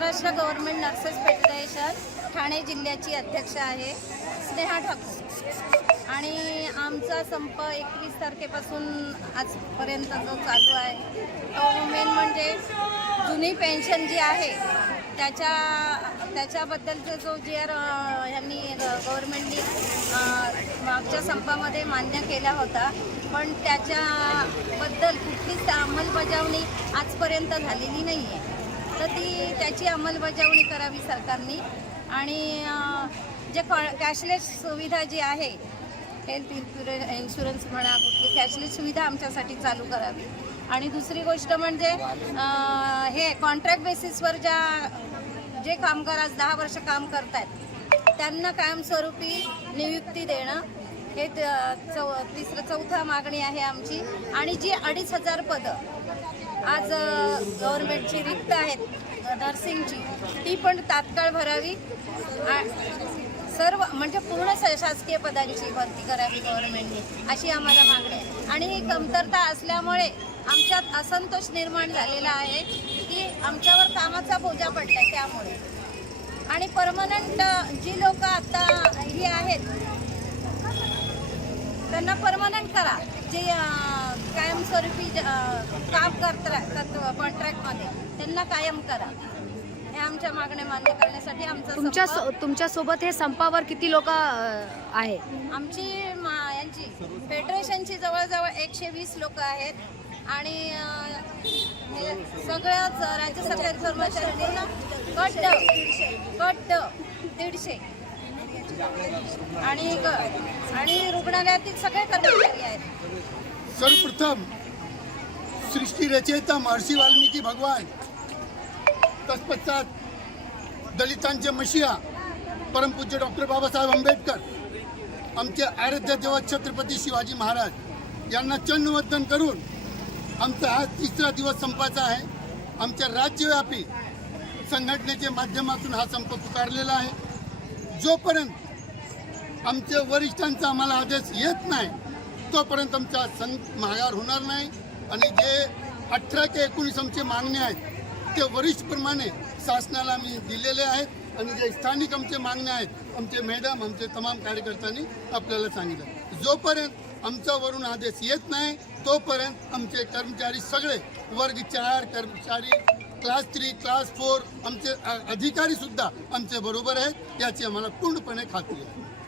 Maharashtra government nurses federation Thane जिल्ह्याची अध्यक्ष आहे स्नेहा ठाकूर आणि आमचा संप 21 तारखेपासून आजपर्यंत जो चालू आहे तो मेन म्हणजे जुनी पेन्शन जी आहे त्याच्याबद्दलचा जो GR यांनी गव्हर्नमेंटनी मागच्या संपामध्ये मान्य केला होता, पण त्याच्याबद्दल कुठलीच अंमलबजावणी आजपर्यंत झालेली नाही आहे. तर त्याची अंमलबजावणी करावी सरकारने आणि जे कॅशलेस सुविधा जी आहे, हेल्थ इन्शुरन्स म्हणा, कुठली कॅशलेस सुविधा आमच्यासाठी चालू करावी. आणि दुसरी गोष्ट म्हणजे हे कॉन्ट्रॅक्ट बेसिसवर जे कामगार आज 10 वर्ष काम करत आहेत त्यांना कायमस्वरूपी नियुक्ती देणं हे चौथा मागणी आहे आमची. आणि जी 2500 पदं आज गव्हर्नमेंटची रिक्त आहेत नर्सिंगची, ती पण तात्काळ भरावी. सर्व म्हणजे पूर्ण शासकीय पदांची भरती करावी गव्हर्नमेंटने, अशी आम्हाला मागणी आहे. आणि कमतरता असल्यामुळे आमच्यात असंतोष निर्माण झालेला आहे की आमच्यावर कामाचा बोजा पडला त्यामुळे. आणि परमनंट जी लोक आता ही आहेत त्यांना परमनंट करा, जे कायमस्वरूपी काम करतात कॉन्ट्रॅक्टमध्ये त्यांना कायम करा. हे आमच्या मागण्या मान्य करण्यासाठी तुमच्या सोबत हे संपावर किती लोक आहे? आमची यांची फेडरेशनची जवळजवळ 120 लोक आहेत आणि हे सगळ्याच राज्य सरकारी कर्मचाऱ्यांना गट 150 आणि रुग्णालयातील सगळे कर्मचारी आहेत. सर्वप्रथम सृष्टि रचयिता महर्षी वाल्मिकी भगवान, तत्पश्चात दलितांचे मशिया परमपूज्य डॉक्टर बाबासाहेब आंबेडकर, आमचे आराध्य दैवत छत्रपती शिवाजी महाराज यांना चरणवंदन करून आमचा हा 3रा दिवस संपाचा आहे. आमच्या राज्यव्यापी संघटनेच्या माध्यमातून हा संप पुकारलेला आहे. जोपर्यंत आमच्या वरिष्ठांचा आम्हाला आदेश येत नाही तोपर्यंत आमचा संप माघार होणार नाही. आणि जे 18 ते 19 आमचे मागणे आहेत ते वरिष्ठप्रमाणे शासनाला आम्ही दिलेले आहेत. आणि जे स्थानिक आमचे मागणे आहेत आमचे मॅडम, आमचे तमाम कार्यकर्त्यांनी आपल्याला सांगितलं, जोपर्यंत आमच्यावरून आदेश येत नाही तोपर्यंत आमचे कर्मचारी सगळे वर्ग 4 कर्मचारी, क्लास 3, क्लास 4 आमचे अधिकारी सुद्धा आमच्या बरोबर आहेत, याची आम्हाला पूर्णपणे खात्री आहे.